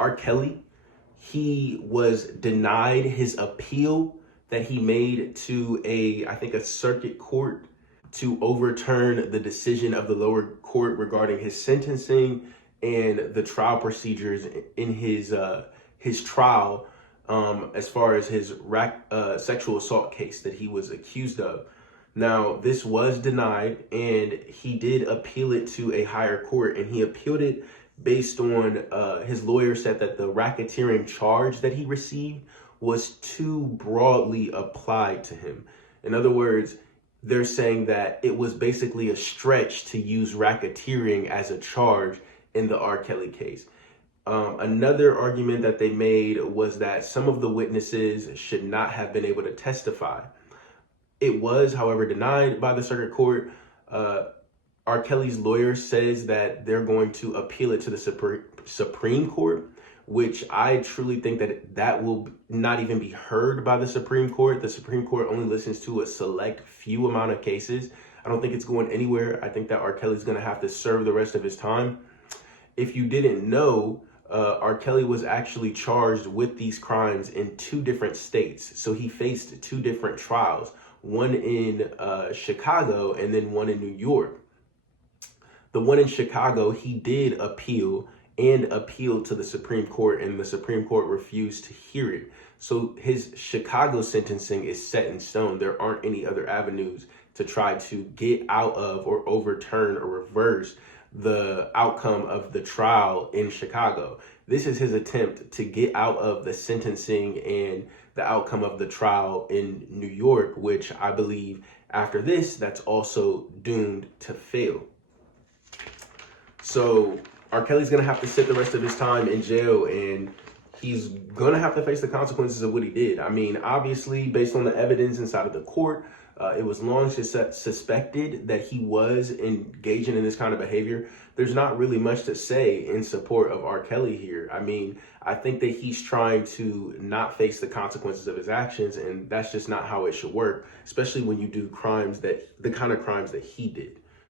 R. Kelly, he was denied his appeal that he made to I think a circuit court to overturn the decision of the lower court regarding his sentencing and the trial procedures in his trial, as far as his sexual assault case that he was accused of. Now, this was denied, and he did appeal it to a higher court, and he appealed it based on his lawyer said that the racketeering charge that he received was too broadly applied to him. In other words, they're saying that it was basically a stretch to use racketeering as a charge in the R. Kelly case. Another argument that they made was that some of the witnesses should not have been able to testify. It was, however, denied by the circuit court. R. Kelly's lawyer says that they're going to appeal it to the Supreme Court, which I truly think that will not even be heard by the Supreme Court. The Supreme Court only listens to a select few amount of cases. I don't think it's going anywhere. I think that R. Kelly's going to have to serve the rest of his time. If you didn't know, R. Kelly was actually charged with these crimes in 2 different states. So he faced 2 different trials, one in Chicago and then one in New York. The one in Chicago, he did appeal to the Supreme Court, and the Supreme Court refused to hear it. So his Chicago sentencing is set in stone. There aren't any other avenues to try to get out of or overturn or reverse the outcome of the trial in Chicago. This is his attempt to get out of the sentencing and the outcome of the trial in New York, which I believe after this, that's also doomed to fail. So R. Kelly's going to have to sit the rest of his time in jail, and he's going to have to face the consequences of what he did. I mean, obviously, based on the evidence inside of the court, it was long suspected that he was engaging in this kind of behavior. There's not really much to say in support of R. Kelly here. I mean, I think that he's trying to not face the consequences of his actions, and that's just not how it should work, especially when you do the kind of crimes that he did.